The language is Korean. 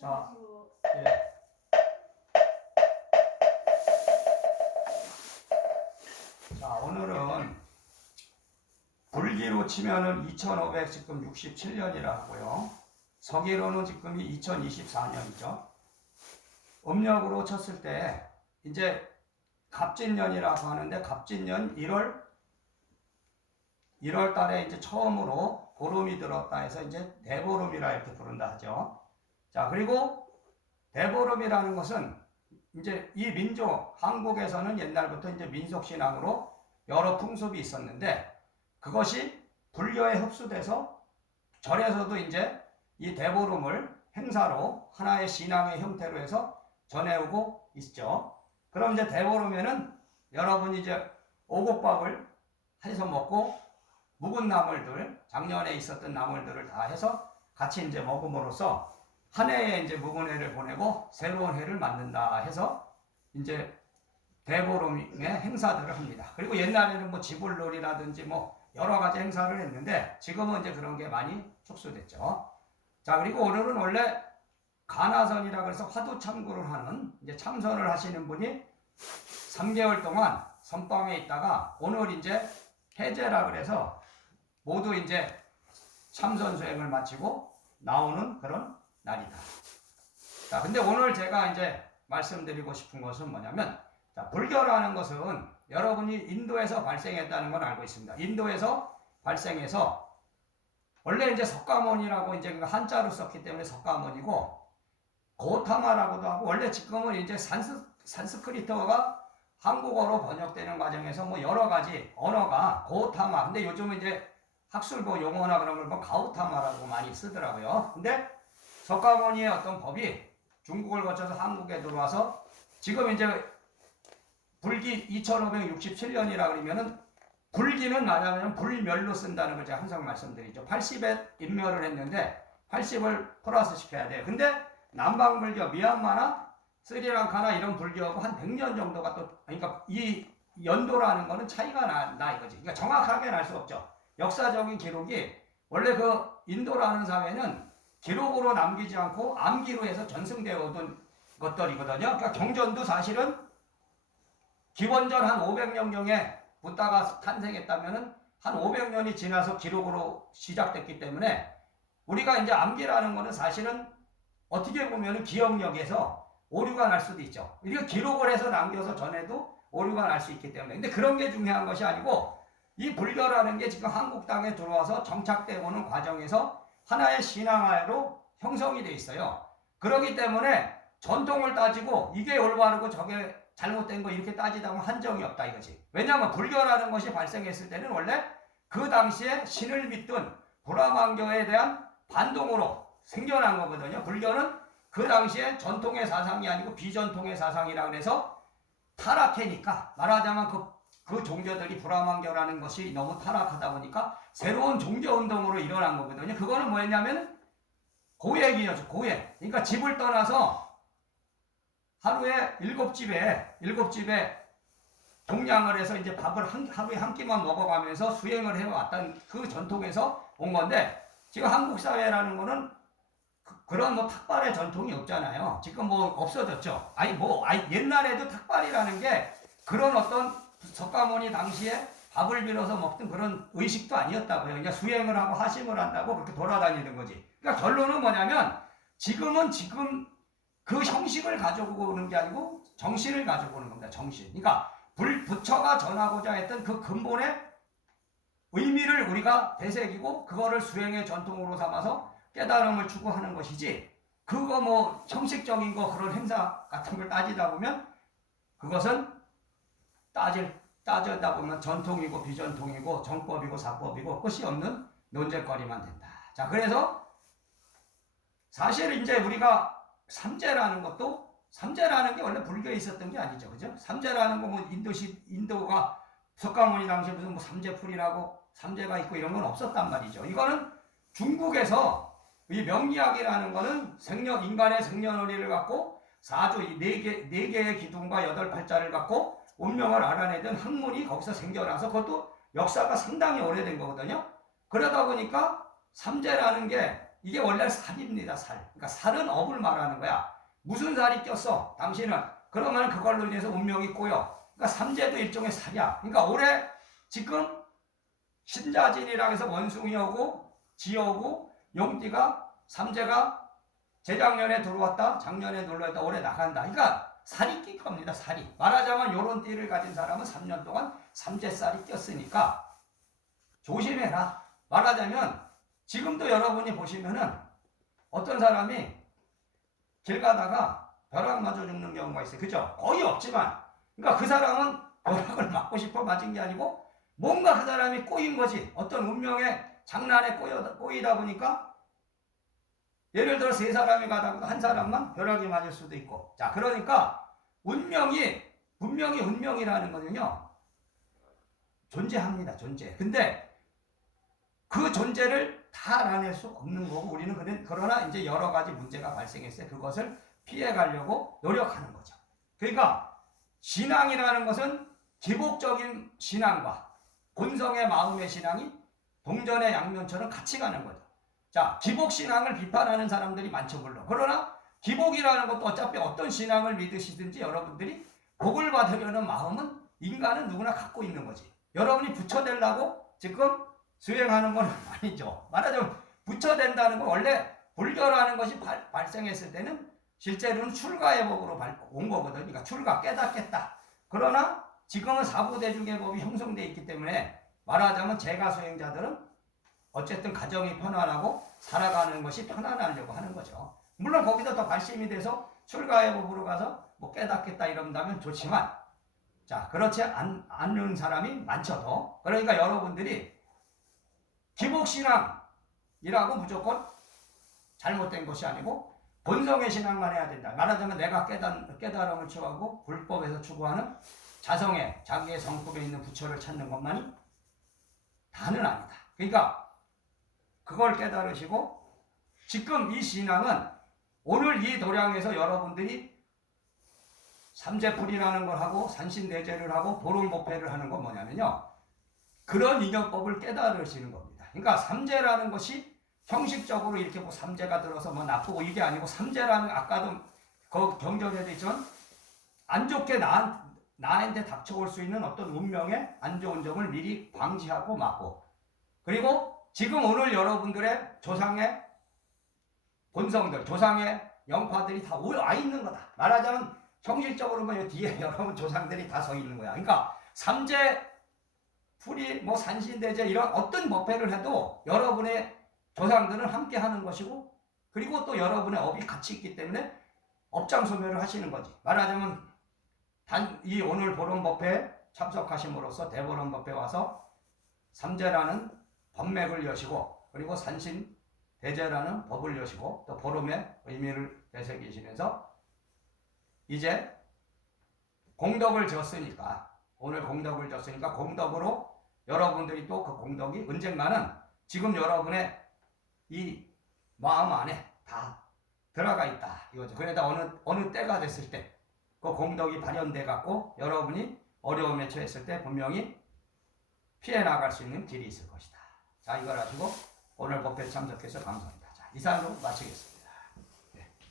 자, 예. 자, 오늘은 불기로 치면은 2500 지금 67년이라 하고요. 서기로는 지금이 2024년이죠. 음력으로 쳤을 때 이제 갑진년이라고 하는데 갑진년 1월 달에 이제 처음으로 보름이 들었다 해서 이제 대보름이라 이렇게 부른다 하죠. 자, 그리고 대보름이라는 것은 이제 이 민족, 한국에서는 옛날부터 이제 민속신앙으로 여러 풍습이 있었는데 그것이 불교에 흡수돼서 절에서도 이제 이 대보름을 행사로 하나의 신앙의 형태로 해서 전해오고 있죠. 그럼 이제 대보름에는 여러분이 이제 오곡밥을 해서 먹고 묵은 나물들, 작년에 있었던 나물들을 다 해서 같이 이제 먹음으로써 한 해에 이제 묵은 해를 보내고 새로운 해를 맞는다 해서 이제 대보름의 행사들을 합니다. 그리고 옛날에는 뭐 지불놀이라든지 뭐 여러 가지 행사를 했는데 지금은 이제 그런 게 많이 축소됐죠. 자, 그리고 오늘은 원래 가나선이라 그래서 화두 참고를 하는 이제 참선을 하시는 분이 3개월 동안 선방에 있다가 오늘 이제 해제라 그래서 모두 이제 참선 수행을 마치고 나오는 그런 날이다. 자, 근데 오늘 제가 이제 말씀드리고 싶은 것은 뭐냐면, 자, 불교라는 것은 여러분이 인도에서 발생했다는 걸 알고 있습니다. 인도에서 발생해서 원래 이제 석가모니라고 이제 한자로 썼기 때문에 석가모니고 고타마라고도 하고 원래 지금은 이제 산스크리트어가 한국어로 번역되는 과정에서 뭐 여러 가지 언어가 고타마, 근데 요즘은 이제 학술고 용어나 그런 걸 뭐 가우타마라고 많이 쓰더라고요. 근데 석가모니의 어떤 법이 중국을 거쳐서 한국에 들어와서 지금 이제 불기 2567년이라 그러면은 불기는 말하자면 불멸로 쓴다는 걸 제가 항상 말씀드리죠. 80에 인멸을 했는데 80을 플러스 시켜야 돼요. 근데 남방불교, 미얀마나 스리랑카나 이런 불교하고 한 100년 정도가 또, 그러니까 이 연도라는 거는 차이가 나 이거지. 그러니까 정확하게 알 수 없죠. 역사적인 기록이 원래 그 인도라는 사회는 기록으로 남기지 않고 암기로 해서 전승되어 오던 것들이거든요. 그러니까 경전도 사실은 기원전 한 500년경에 부다가 탄생했다면은 한 500년이 지나서 기록으로 시작됐기 때문에 우리가 이제 암기라는 거는 사실은 어떻게 보면은 기억력에서 오류가 날 수도 있죠. 우리가 기록을 해서 남겨서 전해도 오류가 날 수 있기 때문에. 근데 그런 게 중요한 것이 아니고 이 불교라는 게 지금 한국 땅에 들어와서 정착되어 오는 과정에서 하나의 신앙화로 형성이 돼 있어요. 그렇기 때문에 전통을 따지고 이게 올바르고 저게 잘못된 거 이렇게 따지다 보면 한정이 없다 이거지. 왜냐하면 불교라는 것이 발생했을 때는 원래 그 당시에 신을 믿던 브라만교에 대한 반동으로 생겨난 거거든요. 불교는 그 당시에 전통의 사상이 아니고 비전통의 사상이라 그래서 타락해니까 말하자면 그 종교들이 브라만교라는 것이 너무 타락하다 보니까 새로운 종교운동으로 일어난 거거든요. 그거는 뭐였냐면 고액이었죠. 고액. 그러니까 집을 떠나서 하루에 7집에 동량을 해서 이제 밥을 하루에 한 끼만 먹어가면서 수행을 해왔던 그 전통에서 온 건데 지금 한국 사회라는 거는 그런 뭐 탁발의 전통이 없잖아요. 지금 뭐 없어졌죠. 옛날에도 탁발이라는 게 그런 어떤 석가모니 당시에 밥을 빌어서 먹던 그런 의식도 아니었다고요. 그냥 수행을 하고 하심을 한다고 그렇게 돌아다니는 거지. 그러니까 결론은 뭐냐면 지금은 지금 그 형식을 가지고 오는 게 아니고 정신을 가지고 오는 겁니다. 정신. 그러니까 부처가 전하고자 했던 그 근본의 의미를 우리가 되새기고 그거를 수행의 전통으로 삼아서 깨달음을 추구하는 것이지 그거 뭐 형식적인 거 그런 행사 같은 걸 따지다 보면 그것은 따지다 보면 전통이고 비전통이고 정법이고 사법이고 끝이 없는 논쟁거리만 된다. 자, 그래서 사실 이제 우리가 삼재라는 게 원래 불교에 있었던 게 아니죠. 그죠? 삼재라는 거 뭐 인도가 석가모니 당시에 무슨 뭐 삼재풀이라고 삼재가 있고 이런 건 없었단 말이죠. 이거는 중국에서 이 명리학이라는 거는 인간의 생년월일을 갖고 사주 네 개의 기둥과 8팔자를 갖고 운명을 알아내던 학문이 거기서 생겨나서 그것도 역사가 상당히 오래된 거거든요. 그러다 보니까 삼재라는 게 이게 원래 살입니다. 살. 그러니까 살은 업을 말하는 거야. 무슨 살이 꼈어? 당신은. 그러면 그걸로 인해서 운명이 꼬여. 그러니까 삼재도 일종의 살이야. 그러니까 올해 지금 신자진이라고 해서 원숭이하고 지하고 용띠가 삼재가 재작년에 들어왔다, 작년에 놀러왔다, 올해 나간다. 그러니까 살이 낀 겁니다. 살이. 말하자면 요런 띠를 가진 사람은 3년 동안 삼재살이 꼈으니까 조심해라. 말하자면 지금도 여러분이 보시면은 어떤 사람이 길 가다가 벼락 맞아 죽는 경우가 있어요. 그죠? 거의 없지만. 그러니까 그 사람은 벼락을 맞고 싶어 맞은 게 아니고 뭔가 그 사람이 꼬인 거지. 어떤 운명의 장난에 꼬이다 보니까 예를 들어 세 사람이 가다가 한 사람만 벼락이 맞을 수도 있고. 자, 그러니까 운명이 분명히 운명이라는 거는요. 존재합니다. 존재. 근데 그 존재를 다 알아낼 수 없는 거고 우리는 그러나 이제 여러 가지 문제가 발생했어요. 그것을 피해가려고 노력하는 거죠. 그러니까 신앙이라는 것은 기복적인 신앙과 본성의 마음의 신앙이 동전의 양면처럼 같이 가는 거죠. 자, 기복신앙을 비판하는 사람들이 많죠, 물론. 그러나 기복이라는 것도 어차피 어떤 신앙을 믿으시든지 여러분들이 복을 받으려는 마음은 인간은 누구나 갖고 있는 거지. 여러분이 부처되려고 지금 수행하는 건 아니죠. 말하자면 부처된다는 건 원래 불교라는 것이 발생했을 때는 실제로는 출가의 법으로 온 거거든요. 그러니까 출가, 깨닫겠다. 그러나 지금은 사부대중의 법이 형성되어 있기 때문에 말하자면 제가 수행자들은 어쨌든 가정이 편안하고 살아가는 것이 편안하려고 하는 거죠. 물론 거기서 더 발심이 돼서 출가의 법으로 가서 뭐 깨닫겠다 이런다면 좋지만 자, 그렇지 않는 사람이 많죠. 더. 그러니까 여러분들이 기복신앙이라고 무조건 잘못된 것이 아니고 본성의 신앙만 해야 된다. 말하자면 내가 깨달음을 추구하고 불법에서 추구하는 자성의 자기의 성품에 있는 부처를 찾는 것만이 다는 아니다. 그러니까 그걸 깨달으시고 지금 이 신앙은 오늘 이 도량에서 여러분들이 삼재풀이라는 걸 하고 산신대제를 하고 보름법회를 하는 건 뭐냐면요. 그런 인연법을 깨달으시는 겁니다. 그러니까 삼재라는 것이 형식적으로 이렇게 뭐 삼재가 들어서 뭐 나쁘고 이게 아니고 삼재라는 아까도 그 경전에도 있지만 안 좋게 나한테 닥쳐올 수 있는 어떤 운명의 안 좋은 점을 미리 방지하고 막고 그리고 지금 오늘 여러분들의 조상의 본성들, 조상의 영파들이 다 와 있는 거다. 말하자면 형식적으로 뭐 뒤에 여러분 조상들이 다 서 있는 거야. 그러니까 삼재 풀이 뭐 산신대제 이런 어떤 법회를 해도 여러분의 조상들은 함께 하는 것이고 그리고 또 여러분의 업이 같이 있기 때문에 업장소멸을 하시는 거지. 말하자면 이 오늘 보름법회에 참석하심으로써 대보름법회에 와서 삼재라는 법맥을 여시고 그리고 산신대제라는 법을 여시고 또 보름의 의미를 되새기시면서 이제 공덕을 졌으니까 오늘 공덕을 졌으니까 공덕으로 여러분들이 또 그 공덕이 언젠가는 지금 여러분의 이 마음 안에 다 들어가 있다 이거죠. 그러다 어느 때가 됐을 때 그 공덕이 발현돼 갖고 여러분이 어려움에 처했을 때 분명히 피해 나갈 수 있는 길이 있을 것이다. 자, 이걸 하시고 오늘 법회에 참석해서 감사합니다. 자, 이상으로 마치겠습니다.